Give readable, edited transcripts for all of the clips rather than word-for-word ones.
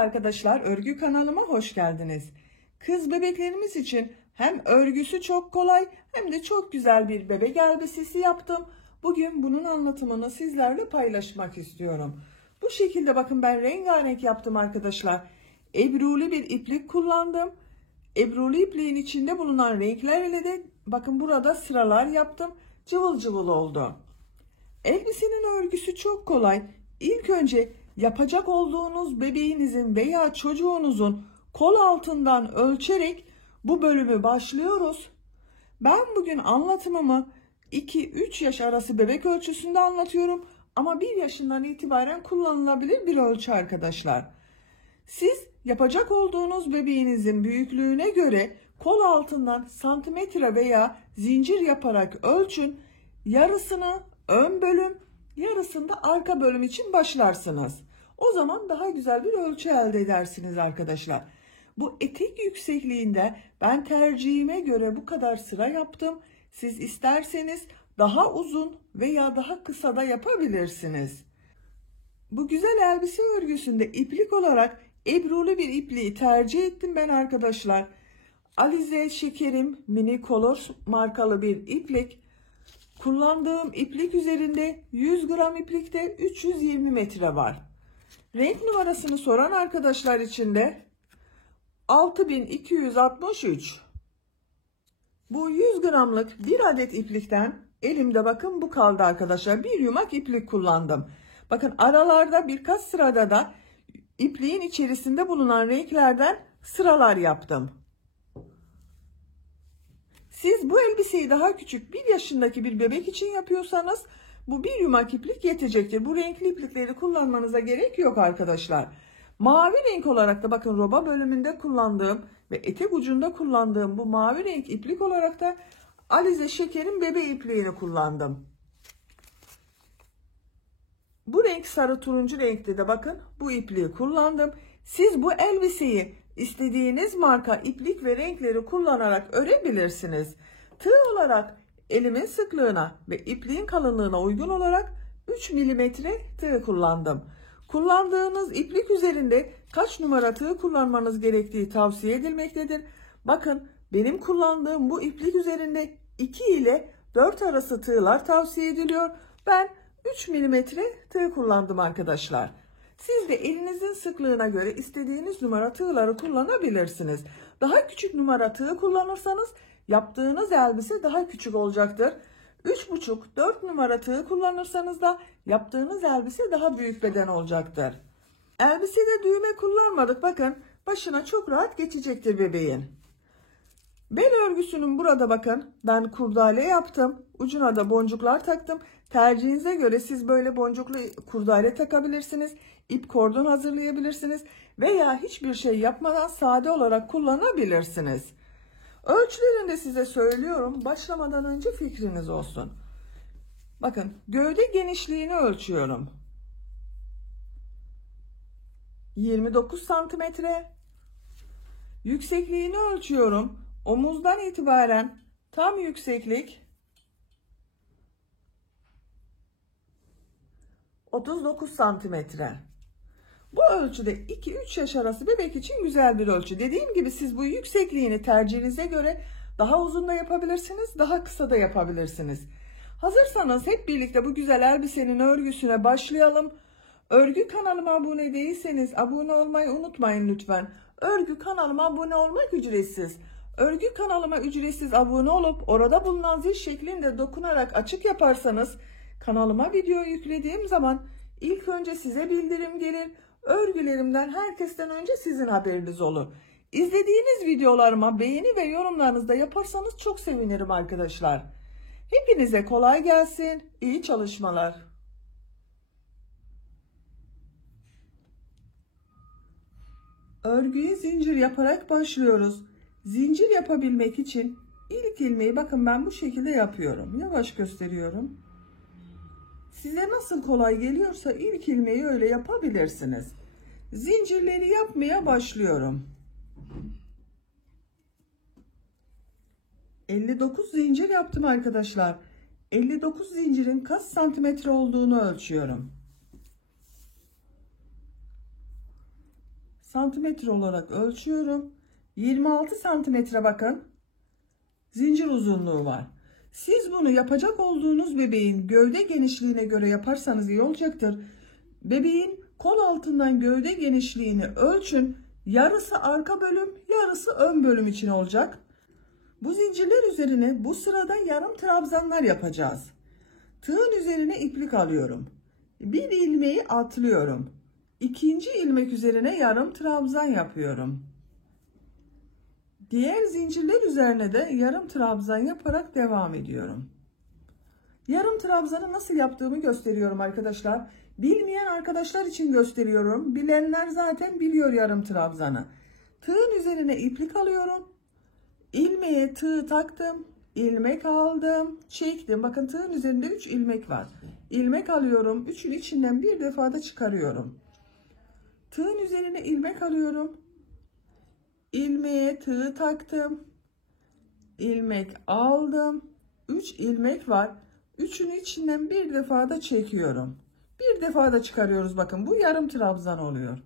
arkadaşlar, örgü kanalıma hoş geldiniz. Kız bebeklerimiz için hem örgüsü çok kolay hem de çok güzel bir bebek elbisesi yaptım. Bugün bunun anlatımını sizlerle paylaşmak istiyorum. Bu şekilde bakın ben rengarenk yaptım arkadaşlar. Ebruli bir iplik kullandım. Ebruli ipliğin içinde bulunan renklerle de bakın burada sıralar yaptım. Cıvıl cıvıl oldu. Elbisenin örgüsü çok kolay. İlk önce yapacak olduğunuz bebeğinizin veya çocuğunuzun kol altından ölçerek bu bölümü başlıyoruz. Ben bugün anlatımımı 2-3 yaş arası bebek ölçüsünde anlatıyorum ama 1 yaşından itibaren kullanılabilir bir ölçü arkadaşlar. Siz yapacak olduğunuz bebeğinizin büyüklüğüne göre kol altından santimetre veya zincir yaparak ölçün. Yarısını ön bölüm, yarısını da arka bölüm için başlarsınız. O zaman daha güzel bir ölçü elde edersiniz arkadaşlar. Bu etek yüksekliğinde ben tercihime göre bu kadar sıra yaptım. Siz isterseniz daha uzun veya daha kısa da yapabilirsiniz. Bu güzel elbise örgüsünde iplik olarak ebruli bir ipliği tercih ettim ben arkadaşlar. Alize Şekerim Mini Color markalı bir iplik. Kullandığım iplik üzerinde 100 gram iplikte 320 metre var. Renk numarasını soran arkadaşlar için de 6263. Bu 100 gramlık bir adet iplikten elimde bakın bu kaldı arkadaşlar. Bir yumak iplik kullandım. Bakın aralarda birkaç sırada da ipliğin içerisinde bulunan renklerden sıralar yaptım. Siz bu elbiseyi daha küçük 1 yaşındaki bir bebek için yapıyorsanız bu bir yumak iplik yetecektir. Bu renkli iplikleri kullanmanıza gerek yok arkadaşlar. Mavi renk olarak da bakın roba bölümünde kullandığım ve etek ucunda kullandığım bu mavi renk iplik olarak da Alize Şeker'in bebe ipliğini kullandım. Bu renk sarı turuncu renkte de bakın bu ipliği kullandım. Siz bu elbiseyi istediğiniz marka iplik ve renkleri kullanarak örebilirsiniz. Tığ olarak elimin sıklığına ve ipliğin kalınlığına uygun olarak 3 milimetre tığ kullandım. Kullandığınız iplik üzerinde kaç numara tığ kullanmanız gerektiği tavsiye edilmektedir. Bakın benim kullandığım bu iplik üzerinde 2 ile 4 arası tığlar tavsiye ediliyor. Ben 3 milimetre tığ kullandım arkadaşlar. Siz de elinizin sıklığına göre istediğiniz numara tığları kullanabilirsiniz. Daha küçük numara tığ kullanırsanız yaptığınız elbise daha küçük olacaktır. 3,5-4 numara tığ kullanırsanız da yaptığınız elbise daha büyük beden olacaktır. Elbisede düğme kullanmadık. Bakın başına çok rahat geçecektir bebeğin. Bel örgüsünün burada bakın ben kurdale yaptım. Ucuna da boncuklar taktım. Tercihinize göre siz böyle boncuklu kurdale takabilirsiniz. İp kordon hazırlayabilirsiniz. Veya hiçbir şey yapmadan sade olarak kullanabilirsiniz. Ölçülerini de size söylüyorum. Başlamadan önce fikriniz olsun. Bakın gövde genişliğini ölçüyorum. 29 santimetre. Yüksekliğini ölçüyorum. Omuzdan itibaren tam yükseklik 39 santimetre. Bu ölçüde 2-3 yaş arası bebek için güzel bir ölçü. Dediğim gibi siz bu yüksekliğini tercihinize göre daha uzun da yapabilirsiniz, daha kısa da yapabilirsiniz. Hazırsanız hep birlikte bu güzel elbisenin örgüsüne başlayalım. Örgü kanalıma abone değilseniz abone olmayı unutmayın lütfen. Örgü kanalıma abone olmak ücretsiz. Örgü kanalıma ücretsiz abone olup orada bulunan zil şeklinde dokunarak açık yaparsanız kanalıma video yüklediğim zaman ilk önce size bildirim gelir. Örgülerimden herkesten önce sizin haberiniz olur. İzlediğiniz videolarıma beğeni ve yorumlarınızı da yaparsanız çok sevinirim arkadaşlar. Hepinize kolay gelsin. İyi çalışmalar. Örgüye zincir yaparak başlıyoruz. Zincir yapabilmek için ilk ilmeği bakın ben bu şekilde yapıyorum. Yavaş gösteriyorum. Size nasıl kolay geliyorsa ilk ilmeği öyle yapabilirsiniz. Zincirleri yapmaya başlıyorum. 59 zincir yaptım arkadaşlar. 59 zincirin kaç santimetre olduğunu ölçüyorum. santimetre olarak ölçüyorum. 26 santimetre bakın zincir uzunluğu var. Siz bunu yapacak olduğunuz bebeğin gövde genişliğine göre yaparsanız iyi olacaktır. Bebeğin kol altından gövde genişliğini ölçün. Yarısı arka bölüm, yarısı ön bölüm için olacak. Bu zincirler üzerine bu sırada yarım trabzanlar yapacağız. Tığın üzerine iplik alıyorum. Bir ilmeği atlıyorum. İkinci ilmek üzerine yarım trabzan yapıyorum. Diğer zincirler üzerine de yarım trabzan yaparak devam ediyorum. Yarım trabzanı nasıl yaptığımı gösteriyorum arkadaşlar. Bilmeyen arkadaşlar için gösteriyorum. Bilenler zaten biliyor yarım trabzanı. Tığın üzerine iplik alıyorum. İlmeğe tığ taktım. İlmek aldım. Çektim. Bakın tığın üzerinde 3 ilmek var. İlmek alıyorum. 3'ün içinden bir defa da çıkarıyorum. Tığın üzerine ilmek alıyorum. İlmeğe tığ taktım. İlmek aldım. 3 ilmek var. 3'ün içinden bir defa da çekiyorum. Bir defa da çıkarıyoruz. Bakın bu yarım trabzan oluyor.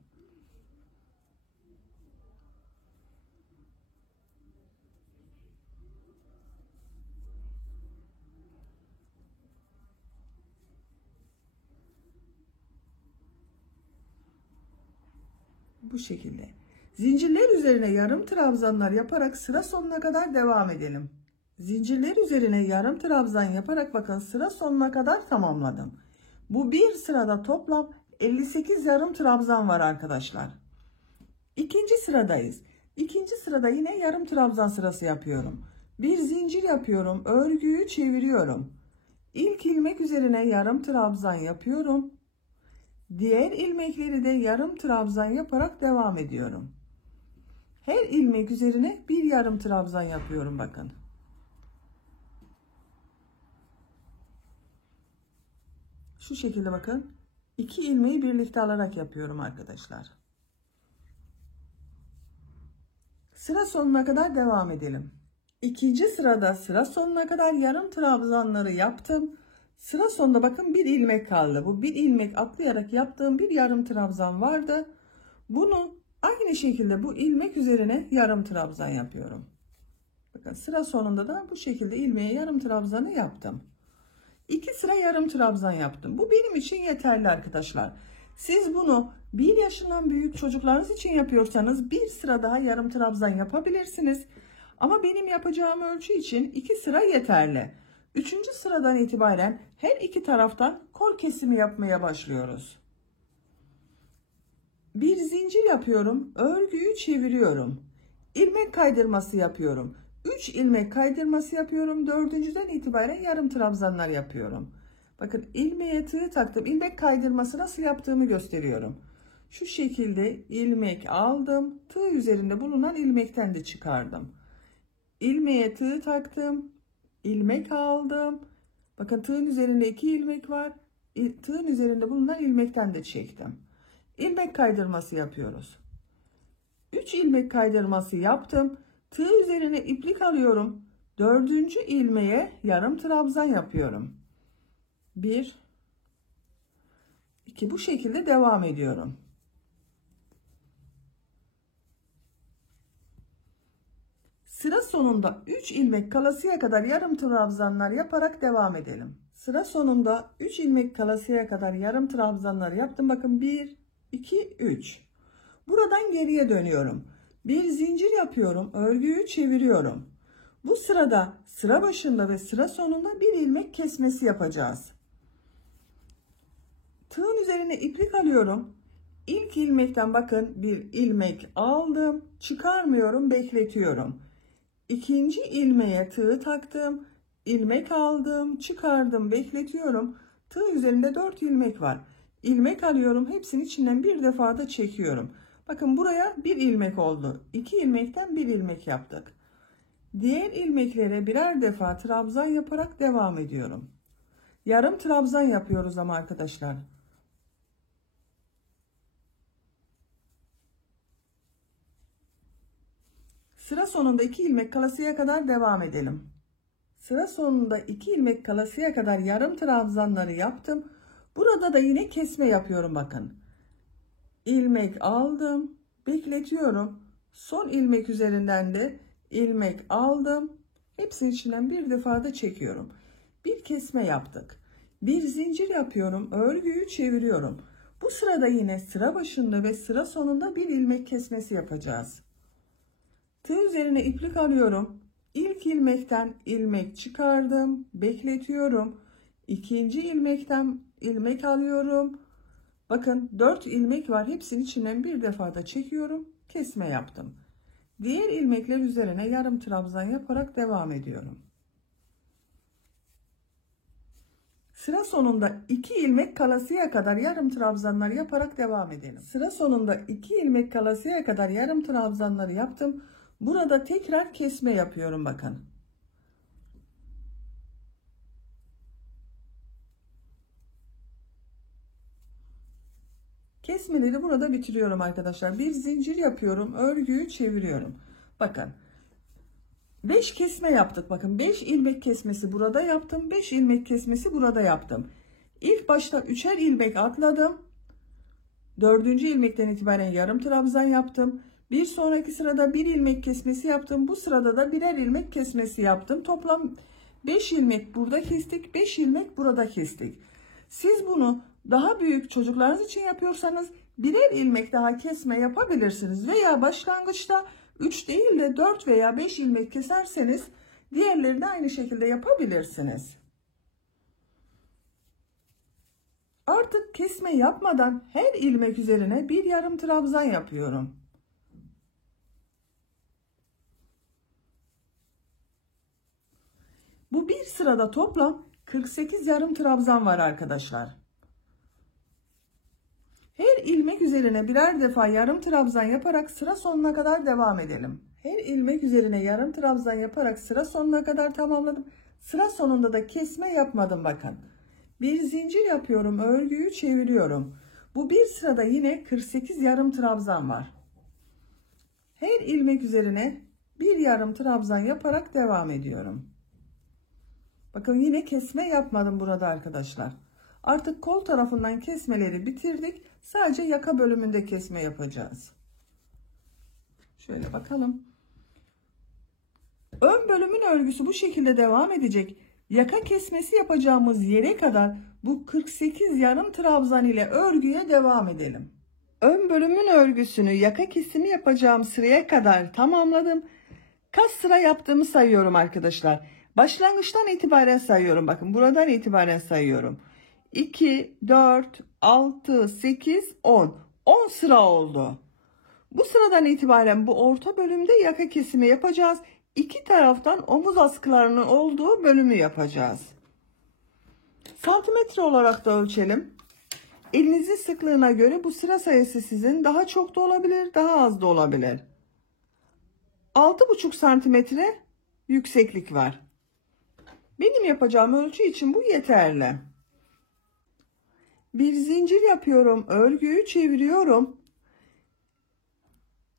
Bu şekilde. Zincirler üzerine yarım trabzanlar yaparak sıra sonuna kadar devam edelim. Zincirler üzerine yarım trabzan yaparak bakın sıra sonuna kadar tamamladım. Bu bir sırada toplam 58 yarım trabzan var arkadaşlar. İkinci sıradayız. İkinci sırada yine yarım trabzan sırası yapıyorum. Bir zincir yapıyorum. Örgüyü çeviriyorum. İlk ilmek üzerine yarım trabzan yapıyorum. Diğer ilmekleri de yarım trabzan yaparak devam ediyorum. Her ilmek üzerine bir yarım trabzan yapıyorum bakın. Şu şekilde bakın. 2 ilmeği birlikte alarak yapıyorum arkadaşlar. Sıra sonuna kadar devam edelim. İkinci sırada sıra sonuna kadar yarım trabzanları yaptım. Sıra sonunda bakın bir ilmek kaldı. Bu bir ilmek atlayarak yaptığım bir yarım trabzan vardı. Bunu aynı şekilde bu ilmek üzerine yarım trabzan yapıyorum. Bakın sıra sonunda da bu şekilde ilmeğe yarım trabzanı yaptım. 2 sıra yarım trabzan yaptım. Bu benim için yeterli arkadaşlar. Siz bunu 1 yaşından büyük çocuklarınız için yapıyorsanız bir sıra daha yarım trabzan yapabilirsiniz. Ama benim yapacağım ölçü için 2 sıra yeterli. 3. sıradan itibaren her iki taraftan kol kesimi yapmaya başlıyoruz. Bir zincir yapıyorum. Örgüyü çeviriyorum. İlmek kaydırması yapıyorum. 3 ilmek kaydırması yapıyorum. 4.'den itibaren yarım trabzanlar yapıyorum. Bakın ilmeğe tığ taktım. İlmek kaydırması nasıl yaptığımı gösteriyorum. Şu şekilde ilmek aldım. Tığ üzerinde bulunan ilmekten de çıkardım. İlmeğe tığ taktım. İlmek aldım. Bakın tığın üzerinde 2 ilmek var. Tığın üzerinde bulunan ilmekten de çektim. İlmek kaydırması yapıyoruz. 3 ilmek kaydırması yaptım. Tığ üzerine iplik alıyorum. 4. ilmeğe yarım trabzan yapıyorum. 1 2 bu şekilde devam ediyorum. Sıra sonunda 3 ilmek kalasıya kadar yarım trabzanlar yaparak devam edelim. Sıra sonunda 3 ilmek kalasıya kadar yarım trabzanlar yaptım. Bakın 1 2 3. Buradan geriye dönüyorum. Bir zincir yapıyorum. Örgüyü çeviriyorum. Bu sırada sıra başında ve sıra sonunda bir ilmek kesmesi yapacağız. Tığın üzerine iplik alıyorum. İlk ilmekten bakın bir ilmek aldım. Çıkarmıyorum, bekletiyorum. İkinci ilmeğe tığ taktım. İlmek aldım, çıkardım, bekletiyorum. Tığ üzerinde 4 ilmek var. İlmek alıyorum. Hepsinin içinden bir defa da çekiyorum. Bakın buraya bir ilmek oldu. 2 ilmekten bir ilmek yaptık. Diğer ilmeklere birer defa trabzan yaparak devam ediyorum. Yarım trabzan yapıyoruz ama arkadaşlar. Sıra sonunda 2 ilmek kalasıya kadar devam edelim. Sıra sonunda 2 ilmek kalasıya kadar yarım trabzanları yaptım. Burada da yine kesme yapıyorum bakın. İlmek aldım. bekletiyorum. Son ilmek üzerinden de ilmek aldım. Hepsinin içinden bir defa da çekiyorum. Bir kesme yaptık. Bir zincir yapıyorum. Örgüyü çeviriyorum. Bu sırada yine sıra başında ve sıra sonunda bir ilmek kesmesi yapacağız. Tığ üzerine iplik alıyorum. İlk ilmekten ilmek çıkardım. Bekletiyorum. İkinci ilmekten ilmek alıyorum. Bakın 4 ilmek var. Hepsinin içinden bir defa da çekiyorum. Kesme yaptım. Diğer ilmekler üzerine yarım trabzan yaparak devam ediyorum. Sıra sonunda 2 ilmek kalasıya kadar yarım trabzanlar yaparak devam edelim. Sıra sonunda 2 ilmek kalasıya kadar yarım trabzanları yaptım. Burada tekrar kesme yapıyorum bakın. Kesmeleri burada bitiriyorum arkadaşlar. Bir zincir yapıyorum. Örgüyü çeviriyorum. Bakın. 5 kesme yaptık. Bakın 5 ilmek kesmesi burada yaptım. 5 ilmek kesmesi burada yaptım. İlk başta 3'er ilmek atladım. 4. ilmekten itibaren yarım trabzan yaptım. Bir sonraki sırada 1 ilmek kesmesi yaptım. Bu sırada da birer ilmek kesmesi yaptım. Toplam 5 ilmek burada kestik. 5 ilmek burada kestik. Siz bunu daha büyük çocuklarınız için yapıyorsanız birer ilmek daha kesme yapabilirsiniz. Veya başlangıçta 3 değil de 4 veya 5 ilmek keserseniz diğerlerini de aynı şekilde yapabilirsiniz. Artık kesme yapmadan her ilmek üzerine bir yarım trabzan yapıyorum. Bu bir sırada toplam 48 yarım trabzan var arkadaşlar. Her ilmek üzerine birer defa yarım trabzan yaparak sıra sonuna kadar devam edelim. Her ilmek üzerine yarım trabzan yaparak sıra sonuna kadar tamamladım. Sıra sonunda da kesme yapmadım bakın. Bir zincir yapıyorum, örgüyü çeviriyorum. Bu bir sırada yine 48 yarım trabzan var. Her ilmek üzerine bir yarım trabzan yaparak devam ediyorum. Bakın yine kesme yapmadım burada arkadaşlar. Artık kol tarafından kesmeleri bitirdik. Sadece yaka bölümünde kesme yapacağız. Şöyle bakalım. Ön bölümün örgüsü bu şekilde devam edecek. Yaka kesmesi yapacağımız yere kadar bu 48 yarım trabzan ile örgüye devam edelim. Ön bölümün örgüsünü yaka kesimi yapacağım sıraya kadar tamamladım. Kaç sıra yaptığımı sayıyorum arkadaşlar. Başlangıçtan itibaren sayıyorum. Bakın buradan itibaren sayıyorum. 2, 4, 6, 8, 10. 10 sıra oldu. Bu sıradan itibaren bu orta bölümde yaka kesimi yapacağız. İki taraftan omuz askılarının olduğu bölümü yapacağız. Santimetre olarak da ölçelim. Elinizin sıklığına göre bu sıra sayısı sizin daha çok da olabilir, daha az da olabilir. 6,5 santimetre yükseklik var. Benim yapacağım ölçü için bu yeterli. Bir zincir yapıyorum, örgüyü çeviriyorum.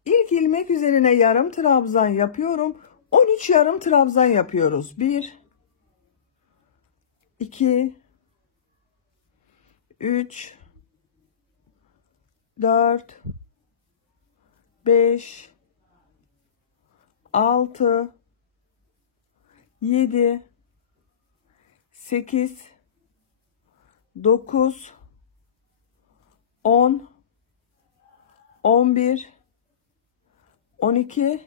İlk ilmek üzerine yarım trabzan yapıyorum. 13 yarım trabzan yapıyoruz. 1 2 3 4 5 6 7 8 9 10 11 12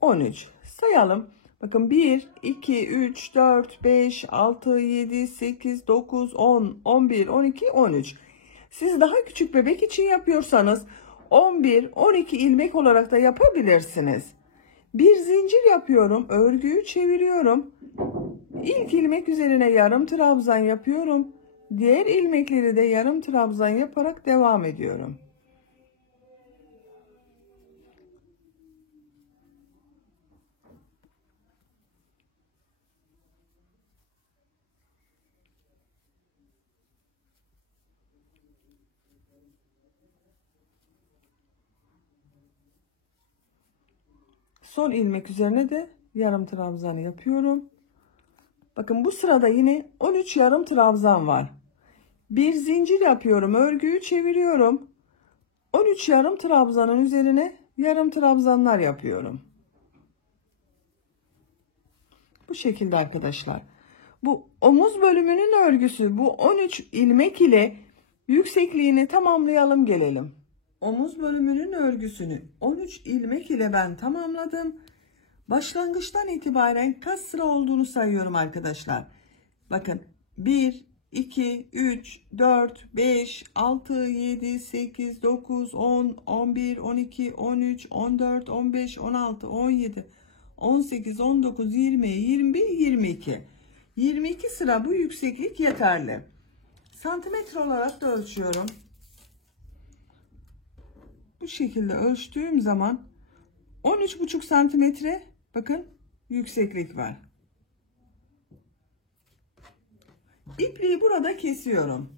13 sayalım. Bakın 1 2 3 4 5 6 7 8 9 10 11 12 13. Siz daha küçük bebek için yapıyorsanız 11 12 ilmek olarak da yapabilirsiniz. Bir zincir yapıyorum, örgüyü çeviriyorum. İlk ilmek üzerine yarım trabzan yapıyorum. Diğer ilmekleri de yarım trabzan yaparak devam ediyorum. Son ilmek üzerine de yarım trabzanı yapıyorum. Bakın bu sırada yine 13 yarım trabzan var. Bir zincir yapıyorum, örgüyü çeviriyorum. 13 yarım trabzanın üzerine yarım trabzanlar yapıyorum. Bu şekilde arkadaşlar. Bu omuz bölümünün örgüsü bu 13 ilmek ile yüksekliğini tamamlayalım gelelim. Omuz bölümünün örgüsünü 13 ilmek ile ben tamamladım. Başlangıçtan itibaren kaç sıra olduğunu sayıyorum arkadaşlar. Bakın 1, 2, 3, 4, 5, 6, 7, 8, 9, 10, 11, 12, 13, 14, 15, 16, 17, 18, 19, 20, 21, 22. 22 sıra bu yükseklik yeterli. Santimetre olarak da ölçüyorum. Bu şekilde ölçtüğüm zaman 13,5 santimetre bakın yükseklik var. İpliği burada kesiyorum.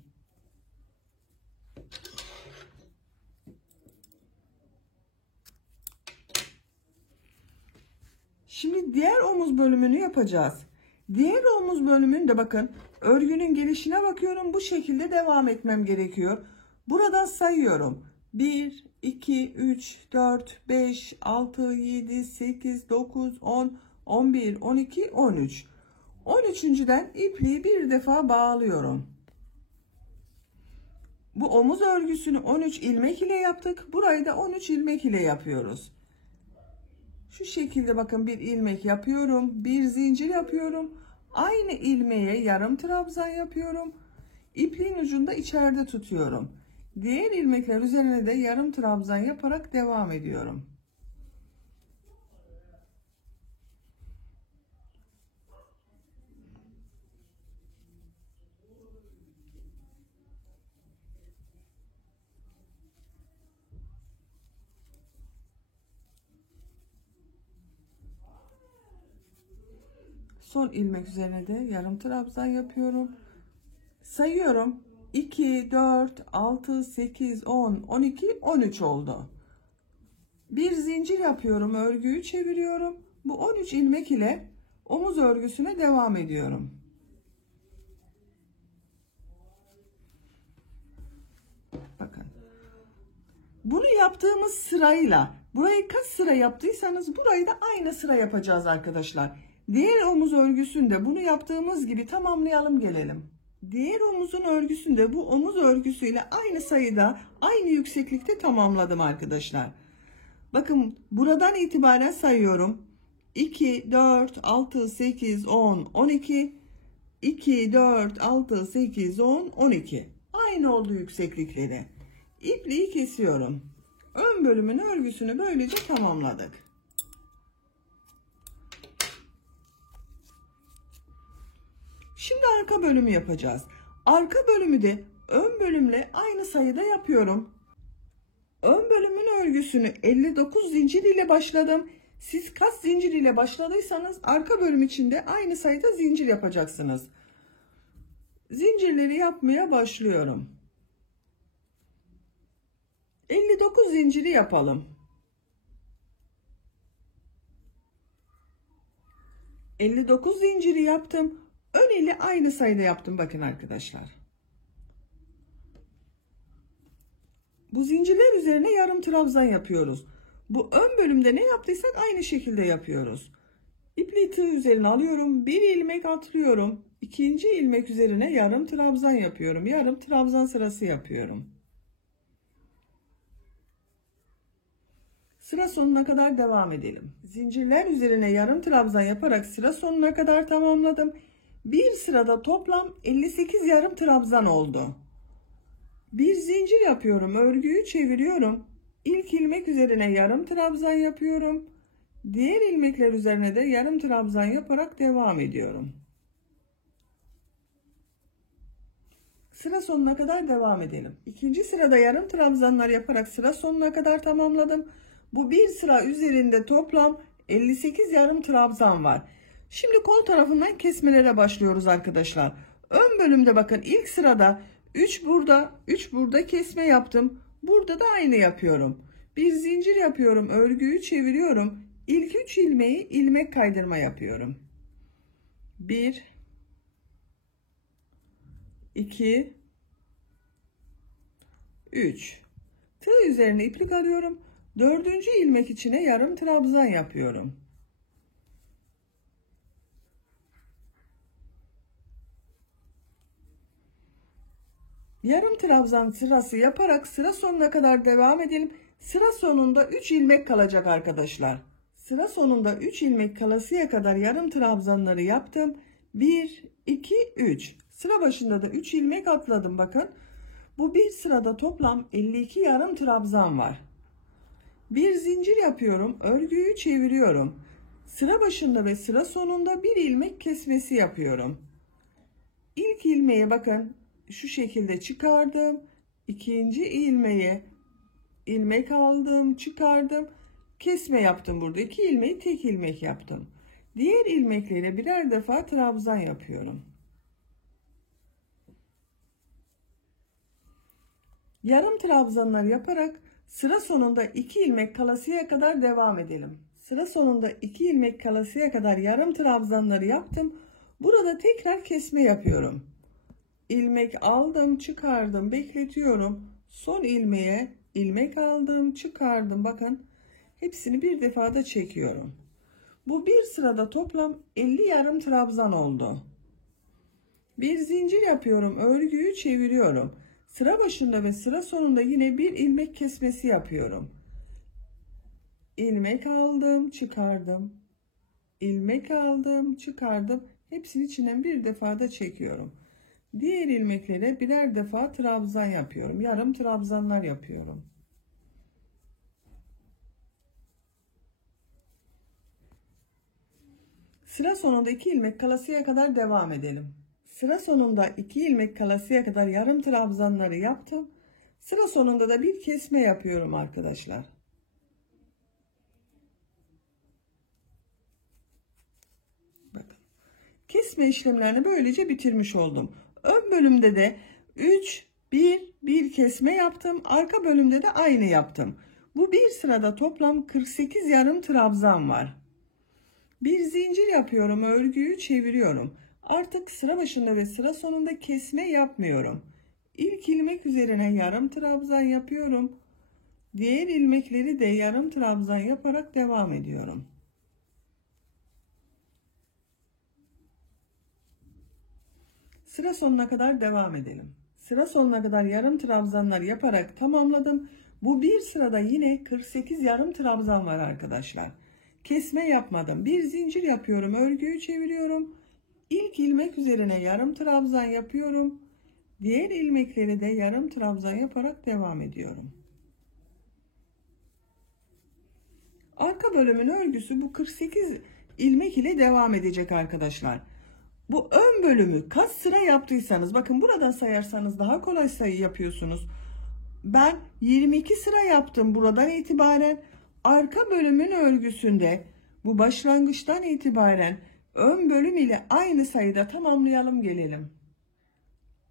Şimdi diğer omuz bölümünü yapacağız. Diğer omuz bölümünde bakın örgünün gelişine bakıyorum. Bu şekilde devam etmem gerekiyor. Buradan sayıyorum. 1, 2, 3, 4, 5, 6, 7, 8, 9, 10, 11, 12, 13. 13.'den ipliği bir defa bağlıyorum. Bu omuz örgüsünü 13 ilmek ile yaptık. Burayı da 13 ilmek ile yapıyoruz. Şu şekilde bakın bir ilmek yapıyorum. Bir zincir yapıyorum. Aynı ilmeğe yarım trabzan yapıyorum. İpliğin ucunda içeride tutuyorum. Diğer ilmekler üzerine de yarım trabzan yaparak devam ediyorum. Son ilmek üzerine de yarım trabzan yapıyorum. Sayıyorum. 2, 4, 6, 8, 10, 12, 13 oldu. Bir zincir yapıyorum. Örgüyü çeviriyorum. Bu 13 ilmek ile omuz örgüsüne devam ediyorum. Bakın. Bunu yaptığımız sırayla burayı kaç sıra yaptıysanız burayı da aynı sıra yapacağız arkadaşlar. Diğer omuz örgüsünde bunu yaptığımız gibi tamamlayalım gelelim. Diğer omuzun örgüsünde bu omuz örgüsüyle aynı sayıda aynı yükseklikte tamamladım arkadaşlar. Bakın buradan itibaren sayıyorum. 2, 4, 6, 8, 10, 12. 2, 4, 6, 8, 10, 12. Aynı oldu yükseklikleri. İpliği kesiyorum. Ön bölümün örgüsünü böylece tamamladık. Şimdi arka bölümü yapacağız. Arka bölümü de ön bölümle aynı sayıda yapıyorum. Ön bölümün örgüsünü 59 zincir ile başladım. Siz kaç zincir ile başladıysanız arka bölüm için de aynı sayıda zincir yapacaksınız. Zincirleri yapmaya başlıyorum. 59 zinciri yapalım. 59 zinciri yaptım. Ön ile aynı sayıda yaptım bakın arkadaşlar. Bu zincirler üzerine yarım trabzan yapıyoruz. Bu ön bölümde ne yaptıysak aynı şekilde yapıyoruz. İpliği tığ üzerine alıyorum. Bir ilmek atlıyorum. İkinci ilmek üzerine yarım trabzan yapıyorum. Yarım trabzan sırası yapıyorum. Sıra sonuna kadar devam edelim. Zincirler üzerine yarım trabzan yaparak sıra sonuna kadar tamamladım. Bir sırada toplam 58 yarım trabzan oldu. Bir zincir yapıyorum. Örgüyü çeviriyorum. İlk ilmek üzerine yarım trabzan yapıyorum. Diğer ilmekler üzerine de yarım trabzan yaparak devam ediyorum. Sıra sonuna kadar devam edelim. İkinci sırada yarım trabzanlar yaparak sıra sonuna kadar tamamladım. Bu bir sıra üzerinde toplam 58 yarım trabzan var. Şimdi kol tarafından kesmelere başlıyoruz arkadaşlar. Ön bölümde bakın ilk sırada 3 burada, 3 burada kesme yaptım. Burada da aynı yapıyorum. Bir zincir yapıyorum, örgüyü çeviriyorum. İlk 3 ilmeği ilmek kaydırma yapıyorum. 1 2 3. Tığ üzerine iplik alıyorum. Dördüncü ilmek içine yarım trabzan yapıyorum. Yarım trabzan sırası yaparak sıra sonuna kadar devam edelim. Sıra sonunda 3 ilmek kalacak arkadaşlar. Sıra sonunda 3 ilmek kalasıya kadar yarım trabzanları yaptım. 1, 2, 3. Sıra başında da 3 ilmek atladım bakın. Bu bir sırada toplam 52 yarım trabzan var. Bir zincir yapıyorum. Örgüyü çeviriyorum. Sıra başında ve sıra sonunda bir ilmek kesmesi yapıyorum. İlk ilmeği bakın şu şekilde çıkardım. İkinci ilmeğe ilmek aldım, çıkardım. Kesme yaptım burada. 2 ilmeği tek ilmek yaptım. Diğer ilmeklere birer defa trabzan yapıyorum. Yarım trabzanlar yaparak sıra sonunda 2 ilmek kalasıya kadar devam edelim. Sıra sonunda 2 ilmek kalasıya kadar yarım trabzanları yaptım. Burada tekrar kesme yapıyorum. İlmek aldım, çıkardım, bekletiyorum. Son ilmeğe ilmek aldım, çıkardım. Bakın hepsini bir defada çekiyorum. Bu bir sırada toplam 50 yarım trabzan oldu. Bir zincir yapıyorum, örgüyü çeviriyorum. Sıra başında ve sıra sonunda yine bir ilmek kesmesi yapıyorum. İlmek aldım, çıkardım. İlmek aldım, çıkardım. Hepsini içinden bir defada çekiyorum. Diğer ilmeklere birer defa trabzan yapıyorum. Yarım trabzanlar yapıyorum. Sıra sonunda 2 ilmek kalasıya kadar devam edelim. Sıra sonunda 2 ilmek kalasıya kadar yarım trabzanları yaptım. Sıra sonunda da bir kesme yapıyorum arkadaşlar. Bakın. Kesme işlemlerini böylece bitirmiş oldum. Ön bölümde de 3, 1 kesme yaptım. Arka bölümde de aynı yaptım. Bu bir sırada toplam 48 yarım trabzan var. Bir zincir yapıyorum, örgüyü çeviriyorum. Artık sıra başında ve sıra sonunda kesme yapmıyorum. İlk ilmek üzerine yarım trabzan yapıyorum. Diğer ilmekleri de yarım trabzan yaparak devam ediyorum. Sıra sonuna kadar devam edelim. Sıra sonuna kadar yarım trabzanlar yaparak tamamladım. Bu bir sırada yine 48 yarım trabzan var arkadaşlar. Kesme yapmadım. Bir zincir yapıyorum, örgüyü çeviriyorum. İlk ilmek üzerine yarım trabzan yapıyorum. Diğer ilmekleri de yarım trabzan yaparak devam ediyorum. Arka bölümün örgüsü bu 48 ilmek ile devam edecek arkadaşlar. Bu ön bölümü kaç sıra yaptıysanız, bakın buradan sayarsanız daha kolay sayı yapıyorsunuz. Ben 22 sıra yaptım buradan itibaren. Arka bölümün örgüsünde bu başlangıçtan itibaren ön bölüm ile aynı sayıda tamamlayalım gelelim.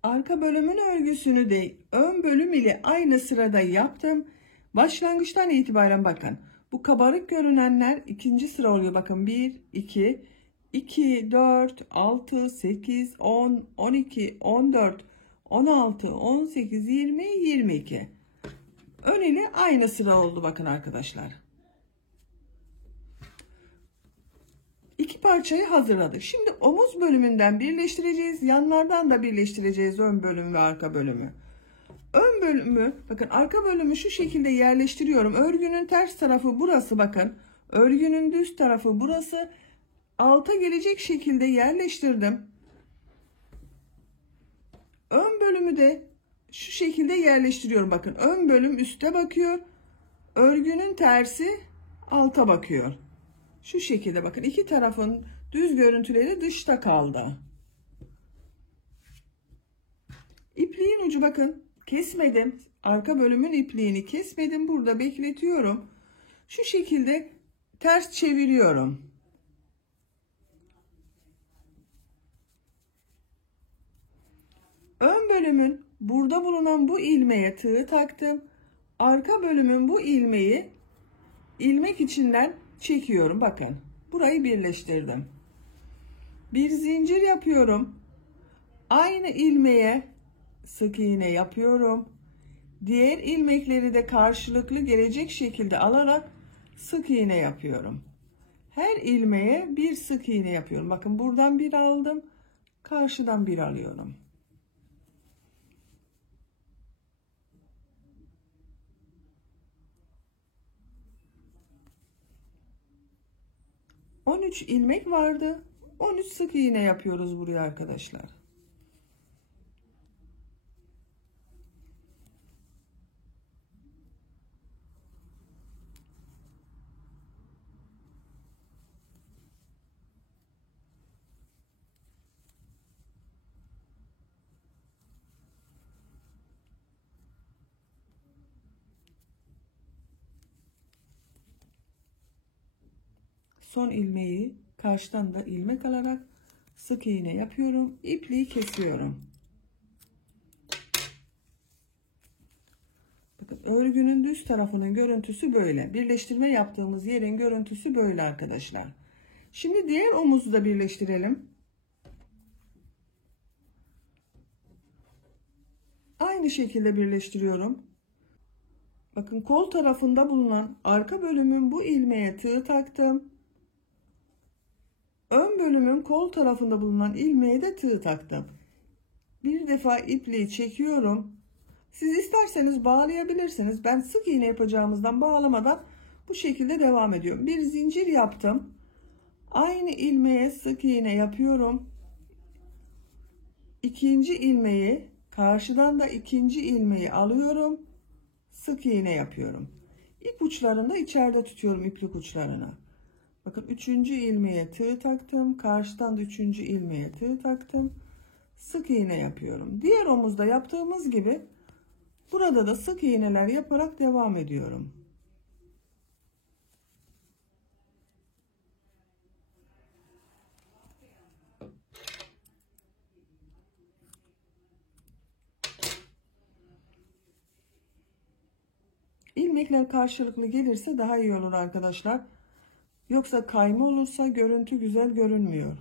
Arka bölümün örgüsünü de ön bölüm ile aynı sırada yaptım. Başlangıçtan itibaren bakın. Bu kabarık görünenler ikinci sıra oluyor. Bakın 1, 2, 2, 4, 6, 8, 10, 12, 14, 16, 18, 20, 22. Ön ile aynı sıra oldu bakın arkadaşlar. İki parçayı hazırladık. Şimdi omuz bölümünden birleştireceğiz. Yanlardan da birleştireceğiz ön bölüm ve arka bölümü. Ön bölümü bakın, arka bölümü şu şekilde yerleştiriyorum. Örgünün ters tarafı burası bakın. Örgünün düz tarafı burası. Alta gelecek şekilde yerleştirdim. Ön bölümü de şu şekilde yerleştiriyorum. Bakın ön bölüm üste bakıyor. Örgünün tersi alta bakıyor. Şu şekilde bakın, iki tarafın düz görüntüleri dışta kaldı. İpliğin ucu bakın kesmedim. Arka bölümün ipliğini kesmedim. Burada bekletiyorum. Şu şekilde ters çeviriyorum. Ön bölümün burada bulunan bu ilmeğe tığı taktım. Arka bölümün bu ilmeği ilmek içinden çekiyorum. Bakın burayı birleştirdim. Bir zincir yapıyorum. Aynı ilmeğe sık iğne yapıyorum. Diğer ilmekleri de karşılıklı gelecek şekilde alarak sık iğne yapıyorum. Her ilmeğe bir sık iğne yapıyorum. Bakın buradan bir aldım, karşıdan bir alıyorum. ...13 ilmek vardı. 13 sık iğne yapıyoruz buraya arkadaşlar. Son ilmeği karşıdan da ilmek alarak sık iğne yapıyorum. İpliği kesiyorum. Bakın örgünün düz tarafının görüntüsü böyle. Birleştirme yaptığımız yerin görüntüsü böyle arkadaşlar. Şimdi diğer omuzu da birleştirelim. Aynı şekilde birleştiriyorum. Bakın kol tarafında bulunan arka bölümün bu ilmeğe tığ taktım. Ön bölümün kol tarafında bulunan ilmeğe de tığ taktım. Bir defa ipliği çekiyorum. Siz isterseniz bağlayabilirsiniz. Ben sık iğne yapacağımızdan bağlamadan bu şekilde devam ediyorum. Bir zincir yaptım. Aynı ilmeğe sık iğne yapıyorum. İkinci ilmeği, karşıdan da ikinci ilmeği alıyorum. Sık iğne yapıyorum. İp uçlarını da içeride tutuyorum, iplik uçlarına. Bakın üçüncü ilmeğe tığ taktım. Karşıdan da üçüncü ilmeğe tığ taktım. Sık iğne yapıyorum. Diğer omuzda yaptığımız gibi burada da sık iğneler yaparak devam ediyorum. İlmekler karşılıklı gelirse daha iyi olur arkadaşlar. Yoksa kayma olursa görüntü güzel görünmüyor.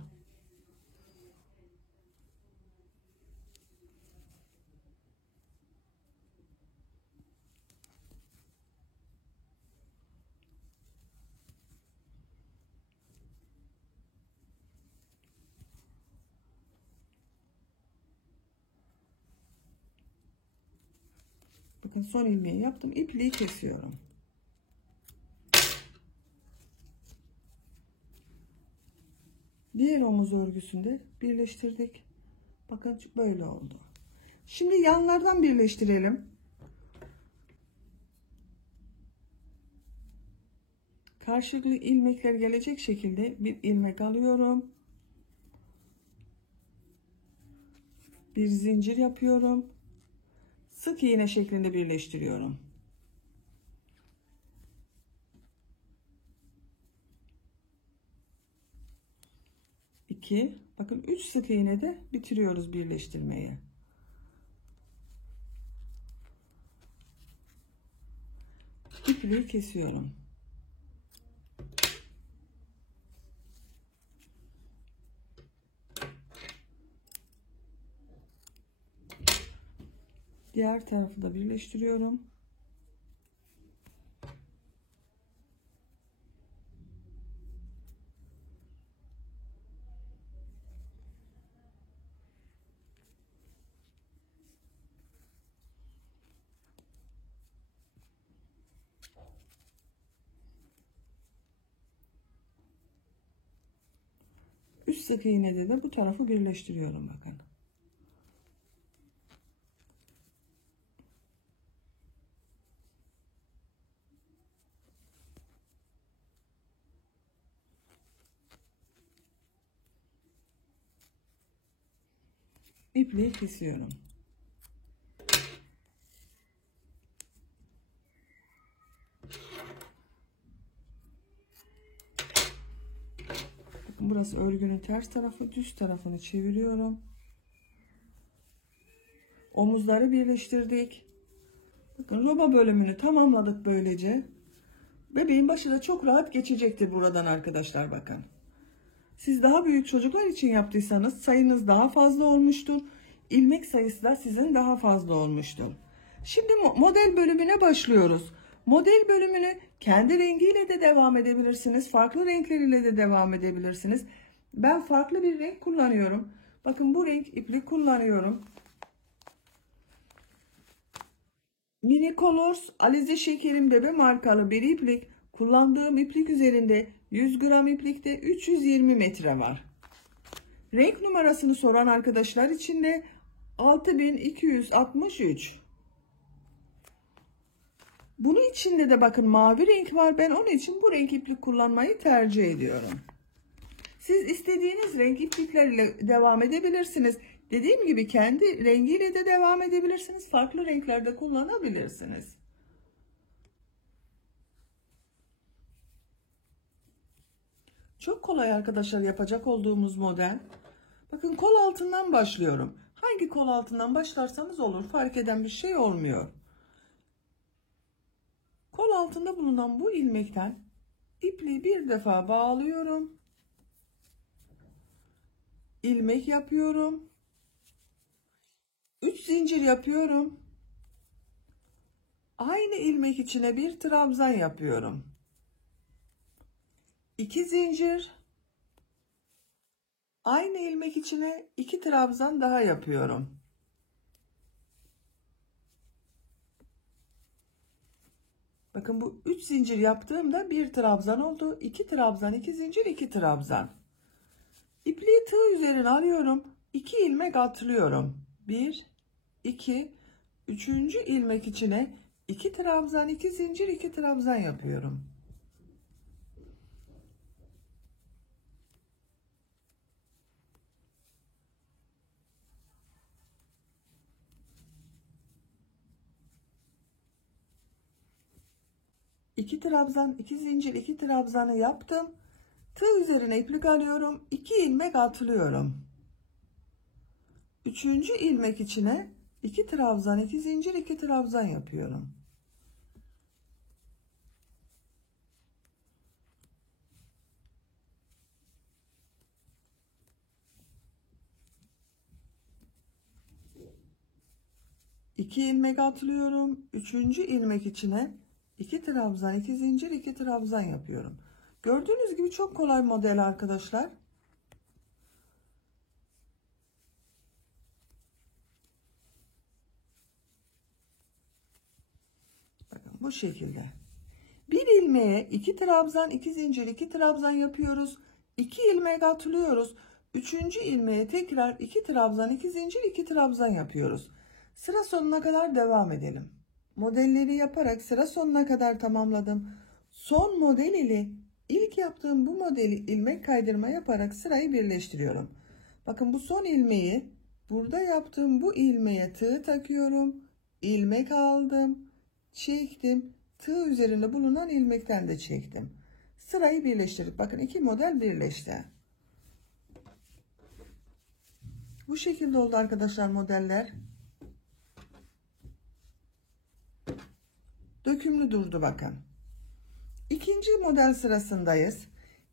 Bakın son ilmeği yaptım. İpliği kesiyorum. Diğer omuz örgüsünde birleştirdik. Bakın böyle oldu. Şimdi yanlardan birleştirelim. Karşılıklı ilmekler gelecek şekilde bir ilmek alıyorum. Bir zincir yapıyorum. Sık iğne şeklinde birleştiriyorum. Bakın 3 sık iğne de bitiriyoruz birleştirmeyi. İpliği kesiyorum. Diğer tarafı da birleştiriyorum. Üst sık iğnede de bu tarafı birleştiriyorum bakın. İpliği kesiyorum. Bakın burası örgünün ters tarafı, düz tarafını çeviriyorum. Omuzları birleştirdik. Bakın roba bölümünü tamamladık böylece. Bebeğin başı da çok rahat geçecektir buradan arkadaşlar bakın. Siz daha büyük çocuklar için yaptıysanız sayınız daha fazla olmuştur. İlmek sayısı da sizin daha fazla olmuştur. Şimdi model bölümüne başlıyoruz. Model bölümünü kendi rengiyle de devam edebilirsiniz. Farklı renkleriyle de devam edebilirsiniz. Ben farklı bir renk kullanıyorum. Bakın bu renk iplik kullanıyorum. Mini Colors Alize Şeker'in bebe markalı bir iplik. Kullandığım iplik üzerinde 100 gram iplikte 320 metre var. Renk numarasını soran arkadaşlar için de 6263. Bunun içinde de bakın mavi renk var. Ben onun için bu renk iplik kullanmayı tercih ediyorum. Siz istediğiniz renk ipliklerle devam edebilirsiniz. Dediğim gibi kendi rengiyle de devam edebilirsiniz. Farklı renklerde kullanabilirsiniz. Çok kolay arkadaşlar yapacak olduğumuz model. Bakın kol altından başlıyorum. Hangi kol altından başlarsanız olur. Fark eden bir şey olmuyor. Kol altında bulunan bu ilmekten ipliği bir defa bağlıyorum. İlmek yapıyorum. 3 zincir yapıyorum. Aynı ilmek içine bir trabzan yapıyorum. 2 zincir. Aynı ilmek içine 2 trabzan daha yapıyorum. Bakın bu 3 zincir yaptığımda bir trabzan oldu. 2 trabzan, 2 zincir, 2 trabzan. İpliği tığ üzerine alıyorum. 2 ilmek atlıyorum. 1, 2, 3. ilmek içine 2 trabzan, 2 zincir, 2 trabzan yapıyorum. İki trabzan, 2 zincir, 2 trabzanı yaptım. Tığ üzerine iplik alıyorum. 2 ilmek atlıyorum. 3. ilmek içine 2 trabzan, 2 zincir, 2 trabzan yapıyorum. İki ilmek atlıyorum. 3. ilmek içine 2 trabzan, 2 zincir, 2 trabzan yapıyorum. Gördüğünüz gibi çok kolay model arkadaşlar. Bakın bu şekilde. Bir ilmeğe 2 trabzan, 2 zincir, 2 trabzan yapıyoruz. 2 ilmek atlıyoruz. 3. ilmeğe tekrar 2 trabzan, 2 zincir, 2 trabzan yapıyoruz. Sıra sonuna kadar devam edelim. Modelleri yaparak sıra sonuna kadar tamamladım. Son model ile ilk yaptığım bu modeli ilmek kaydırma yaparak sırayı birleştiriyorum. Bakın bu son ilmeği burada yaptığım bu ilmeğe tığ takıyorum. İlmek aldım, çektim. Tığ üzerinde bulunan ilmekten de çektim. Sırayı birleştirdik. Bakın iki model birleşti. Bu şekilde oldu arkadaşlar modeller. Dökümlü durdu bakın. İkinci model sırasındayız.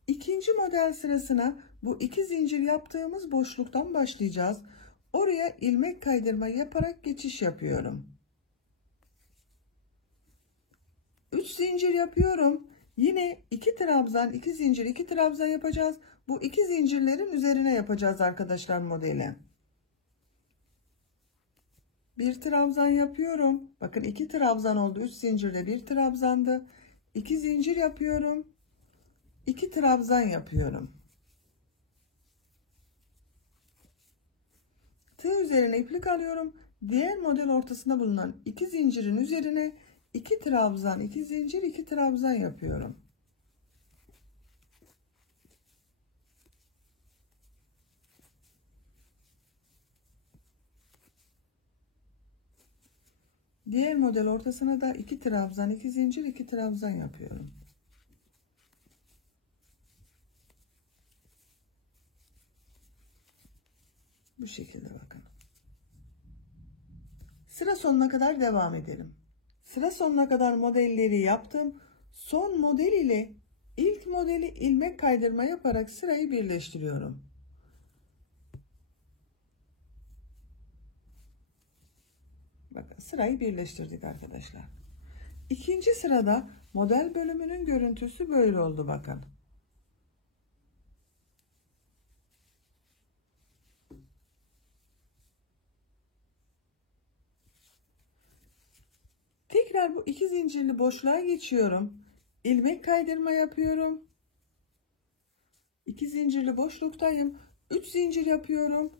İkinci model sırasına bu 2 zincir yaptığımız boşluktan başlayacağız. Oraya ilmek kaydırma yaparak geçiş yapıyorum. 3 zincir yapıyorum. Yine 2 trabzan, 2 zincir, 2 trabzan yapacağız. Bu 2 zincirlerin üzerine yapacağız arkadaşlar modeli. Bir trabzan yapıyorum. Bakın 2 trabzan oldu. 3 zincirle bir trabzandı. 2 zincir yapıyorum. 2 trabzan yapıyorum. Tığ üzerine iplik alıyorum. Diğer model ortasında bulunan 2 zincirin üzerine 2 trabzan, 2 zincir, 2 trabzan yapıyorum. Diğer model ortasına da 2 trabzan, 2 zincir, 2 trabzan yapıyorum. Bu şekilde bakın. Sıra sonuna kadar devam edelim. Sıra sonuna kadar modelleri yaptım. Son model ile ilk modeli ilmek kaydırma yaparak sırayı Bakın sırayı birleştirdik arkadaşlar. İkinci sırada model bölümünün görüntüsü böyle oldu bakın. Tekrar bu iki zincirli boşluğa geçiyorum. İlmek kaydırma yapıyorum. 2 zincirli boşluktayım. 3 zincir yapıyorum.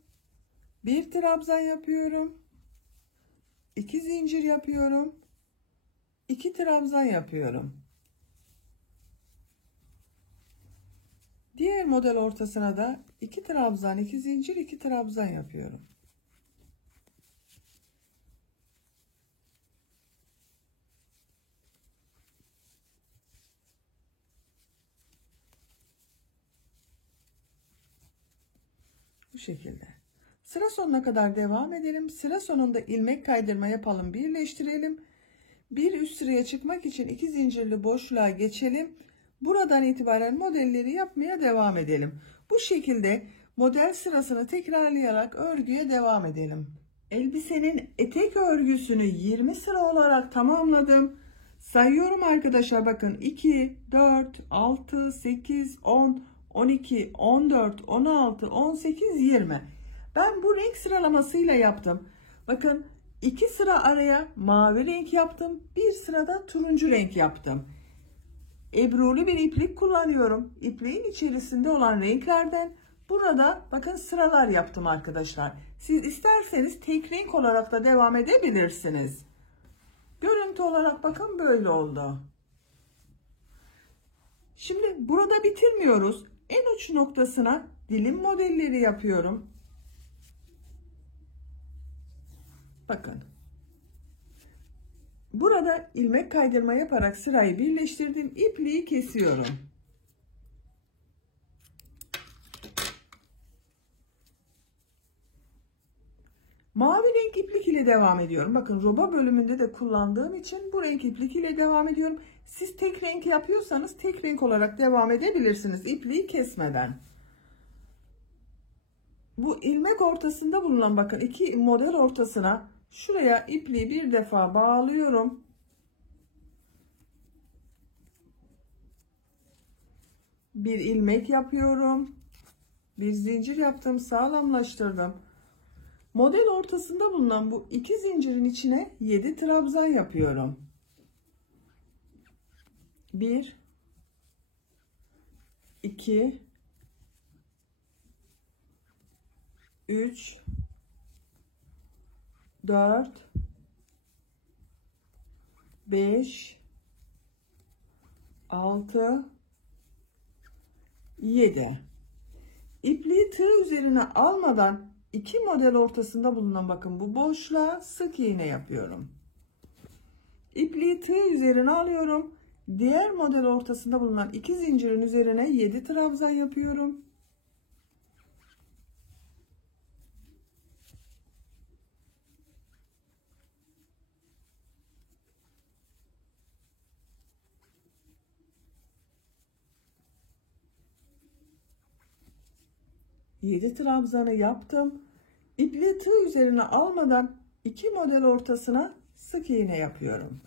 1 trabzan yapıyorum. 2 zincir yapıyorum. 2 trabzan yapıyorum. Diğer model ortasına da 2 trabzan, 2 zincir, 2 trabzan yapıyorum. Bu şekilde. Sıra sonuna kadar devam edelim. Sıra sonunda ilmek kaydırma yapalım, birleştirelim. Bir üst sıraya çıkmak için 2 zincirli boşluğa geçelim. Buradan itibaren modelleri yapmaya devam edelim. Bu şekilde model sırasını tekrarlayarak örgüye devam edelim. Elbisenin etek örgüsünü 20 sıra olarak tamamladım. Sayıyorum arkadaşlar, bakın 2, 4, 6, 8, 10, 12, 14, 16, 18, 20. Ben bu renk sıralamasıyla yaptım. Bakın 2 sıra araya mavi renk yaptım. Bir sırada turuncu renk yaptım. Ebruli bir iplik kullanıyorum. İpliğin içerisinde olan renklerden burada bakın sıralar yaptım arkadaşlar. Siz isterseniz tek renk olarak da devam edebilirsiniz. Görüntü olarak bakın böyle oldu. Şimdi burada bitirmiyoruz. En uç noktasına dilim modelleri yapıyorum. Bakın. Burada ilmek kaydırma yaparak sırayı birleştirdim. İpliği kesiyorum. Mavi renk iplik ile devam ediyorum. Bakın roba bölümünde de kullandığım için bu renk iplik ile devam ediyorum. Siz tek renk yapıyorsanız tek renk olarak devam edebilirsiniz ipliği kesmeden. Bu ilmek ortasında bulunan bakın iki model ortasına şuraya ipliği bir defa bağlıyorum. Bir ilmek yapıyorum. Bir zincir yaptım, sağlamlaştırdım. Model ortasında bulunan bu iki zincirin içine 7 trabzan yapıyorum. 1 2 3 4 5 6 7. İpliği tığ üzerine almadan iki model ortasında bulunan bakın bu boşluğa sık iğne yapıyorum. İpliği tığ üzerine alıyorum. Diğer model ortasında bulunan iki zincirin üzerine 7 trabzan yapıyorum. Yedi trabzanı yaptım. İpliği tığ üzerine almadan iki model ortasına sık iğne yapıyorum.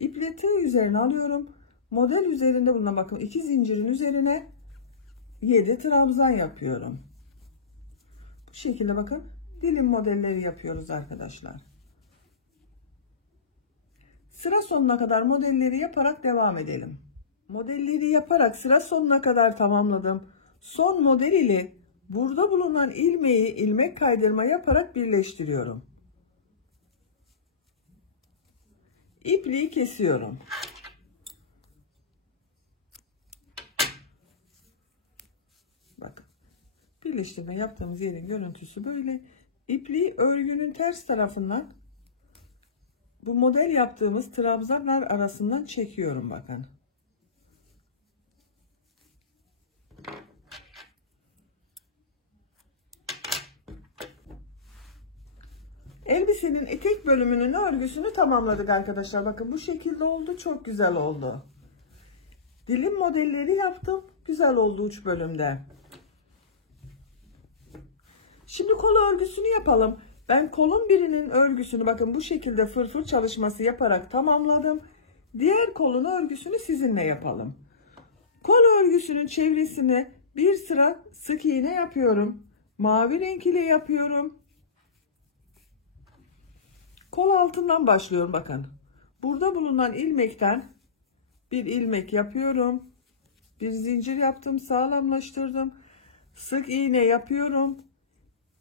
İpliği tığ üzerine alıyorum. Model üzerinde bulunan bakın iki zincirin üzerine 7 trabzan yapıyorum. Bu şekilde bakın dilim modelleri yapıyoruz arkadaşlar. Sıra sonuna kadar modelleri yaparak devam edelim. Modelleri yaparak sıra sonuna kadar tamamladım. Son model ile burada bulunan ilmeği ilmek kaydırma yaparak birleştiriyorum. İpliği kesiyorum. Bakın. Birleştirme yaptığımız yerin görüntüsü böyle. İpliği örgünün ters tarafından bu model yaptığımız trabzanlar arasından çekiyorum bakın. Elbisenin etek bölümünün örgüsünü tamamladık arkadaşlar. Bakın bu şekilde oldu. Çok güzel oldu. Dilim modelleri yaptım. Güzel oldu uç bölümde. Şimdi kol örgüsünü yapalım. Ben kolun birinin örgüsünü bakın bu şekilde fırfır çalışması yaparak tamamladım. Diğer kolun örgüsünü sizinle yapalım. Kol örgüsünün çevresine bir sıra sık iğne yapıyorum. Mavi renk ile yapıyorum. Kol altından başlıyorum bakın. Burada bulunan ilmekten bir ilmek yapıyorum. Bir zincir yaptım, sağlamlaştırdım. Sık iğne yapıyorum.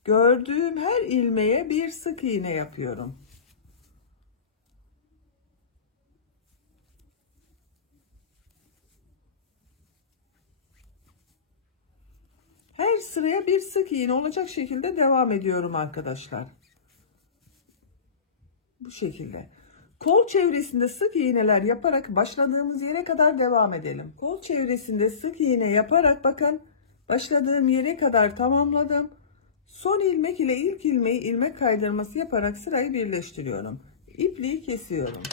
Gördüğüm her ilmeğe bir sık iğne yapıyorum. Her sıraya bir sık iğne olacak şekilde devam ediyorum arkadaşlar. Bu şekilde. Kol çevresinde sık iğneler yaparak başladığımız yere kadar devam edelim. Kol çevresinde sık iğne yaparak bakın başladığım yere kadar tamamladım. Son ilmek ile ilk ilmeği ilmek kaydırması yaparak sırayı birleştiriyorum. İpliği kesiyorum.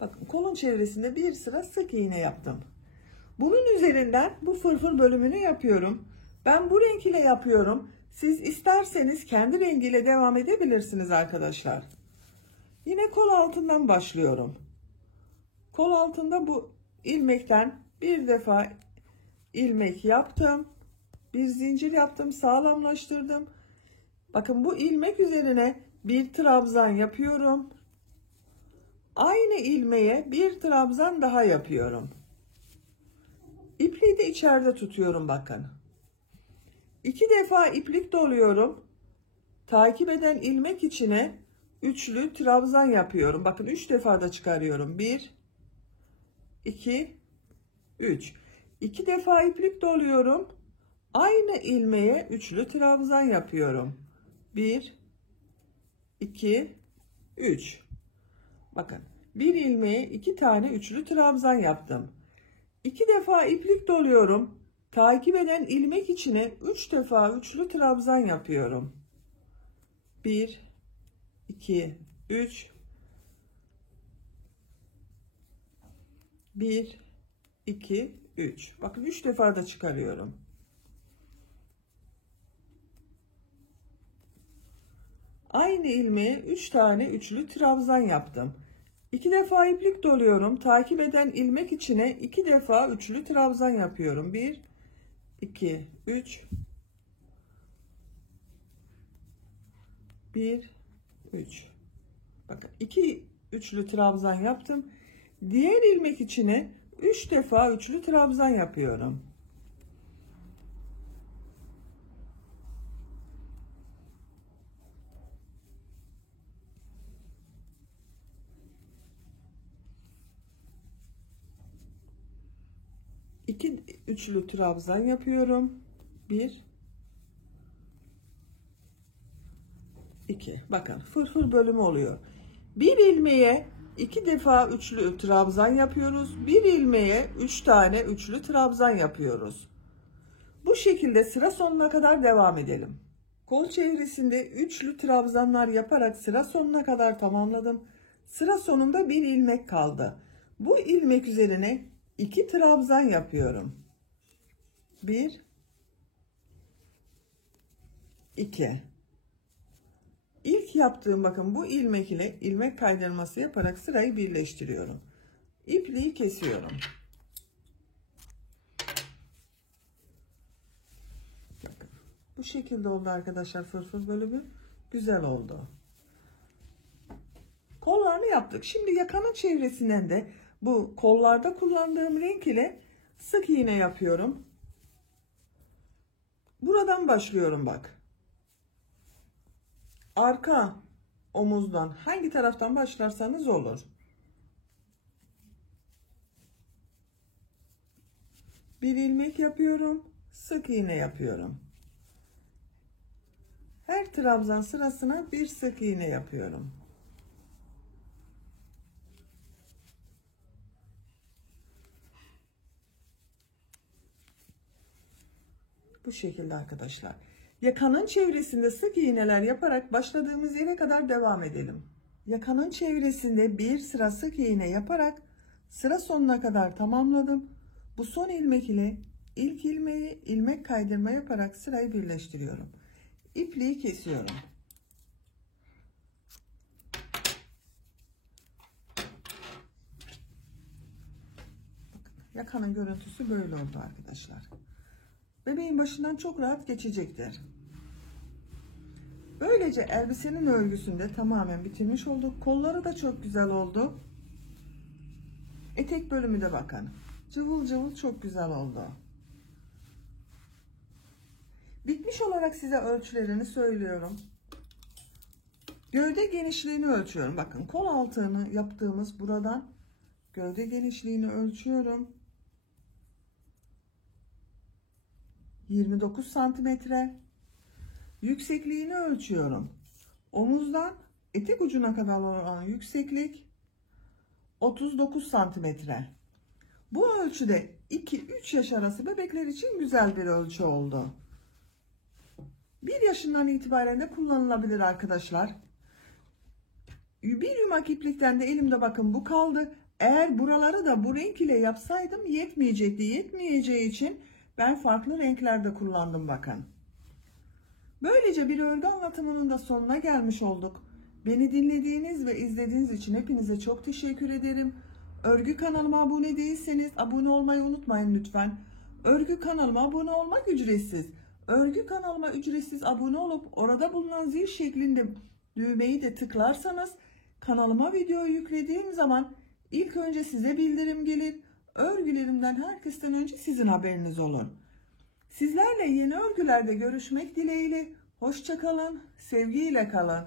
Bakın kolun çevresinde bir sıra sık iğne yaptım. Bunun üzerinden bu fırfır bölümünü yapıyorum. Ben bu renk ile yapıyorum. Siz isterseniz kendi rengiyle devam edebilirsiniz arkadaşlar. Yine kol altından başlıyorum. Kol altında bu ilmekten bir defa ilmek yaptım. Bir zincir yaptım, sağlamlaştırdım. Bakın bu ilmek üzerine bir trabzan yapıyorum. Aynı ilmeğe bir trabzan daha yapıyorum. İpliği de içeride tutuyorum bakın. 2 defa iplik doluyorum. Takip eden ilmek içine üçlü trabzan yapıyorum. Bakın 3 defa da çıkarıyorum. 1 2 3. 2 defa iplik doluyorum. Aynı ilmeğe üçlü trabzan yapıyorum. 1 2 3. Bakın bir ilmeğe 2 tane üçlü trabzan yaptım. 2 defa iplik doluyorum. Takip eden ilmek içine 3 defa üçlü trabzan yapıyorum. 1 2 3 1 2 3. Bakın 3 defa da çıkarıyorum. Aynı ilmeğe 3 tane üçlü trabzan yaptım. 2 defa iplik doluyorum. Takip eden ilmek içine 2 defa üçlü trabzan yapıyorum. 1 2 3 1 3. Bakın 2 üçlü trabzan yaptım. Diğer ilmek içine 3 defa üçlü trabzan yapıyorum. İki üçlü trabzan yapıyorum. 1 2. Bakın fırfır bölümü oluyor. Bir ilmeğe 2 defa üçlü trabzan yapıyoruz. Bir ilmeğe 3 tane üçlü trabzan yapıyoruz. Bu şekilde sıra sonuna kadar devam edelim. Kol çevresinde üçlü trabzanlar yaparak sıra sonuna kadar tamamladım. Sıra sonunda bir ilmek kaldı. Bu ilmek üzerine 2 trabzan yapıyorum. 1 2. İlk yaptığım bakın bu ilmek ile ilmek kaydırması yaparak sırayı birleştiriyorum. İpliği kesiyorum. Bakın, bu şekilde oldu arkadaşlar fırfır bölümü. Güzel oldu. Kollarını yaptık. Şimdi yakanın çevresinden de bu kollarda kullandığım renk ile sık iğne yapıyorum. Buradan başlıyorum bak. Arka omuzdan hangi taraftan başlarsanız olur. Bir ilmek yapıyorum. Sık iğne yapıyorum. Her trabzan sırasına bir sık iğne yapıyorum. Bu şekilde arkadaşlar. Yakanın çevresinde sık iğneler yaparak başladığımız yere kadar devam edelim. Yakanın çevresinde bir sıra sık iğne yaparak sıra sonuna kadar tamamladım. Bu son ilmek ile İlk ilmeği ilmek kaydırma yaparak sırayı birleştiriyorum. İpliği kesiyorum. Yakanın görüntüsü böyle oldu arkadaşlar. Bebeğin başından çok rahat geçecektir. Böylece elbisenin örgüsünü de tamamen bitirmiş olduk. Kolları da çok güzel oldu. Etek bölümü de bakın. Cıvıl cıvıl çok güzel oldu. Bitmiş olarak size ölçülerini söylüyorum. Gövde genişliğini ölçüyorum. Bakın kol altını yaptığımız buradan gövde genişliğini ölçüyorum. 29 santimetre. Yüksekliğini ölçüyorum. Omuzdan etek ucuna kadar olan yükseklik 39 santimetre. Bu ölçüde 2-3 yaş arası bebekler için güzel bir ölçü oldu. 1 yaşından itibaren de kullanılabilir arkadaşlar. Bir yumak iplikten de elimde bakın bu kaldı. Eğer buraları da bu renk ile yapsaydım yetmeyecekti. Yetmeyeceği için ben farklı renklerde kullandım bakın. Böylece bir örgü anlatımının da sonuna gelmiş olduk. Beni dinlediğiniz ve izlediğiniz için hepinize çok teşekkür ederim. Örgü kanalıma abone değilseniz abone olmayı unutmayın lütfen. Örgü kanalıma abone olmak ücretsiz. Örgü kanalıma ücretsiz abone olup orada bulunan zil şeklinde düğmeyi de tıklarsanız kanalıma video yüklediğim zaman ilk önce size bildirim gelir. Örgülerimden herkesten önce sizin haberiniz olur. Sizlerle yeni örgülerde görüşmek dileğiyle. Hoşça kalın, sevgiyle kalın.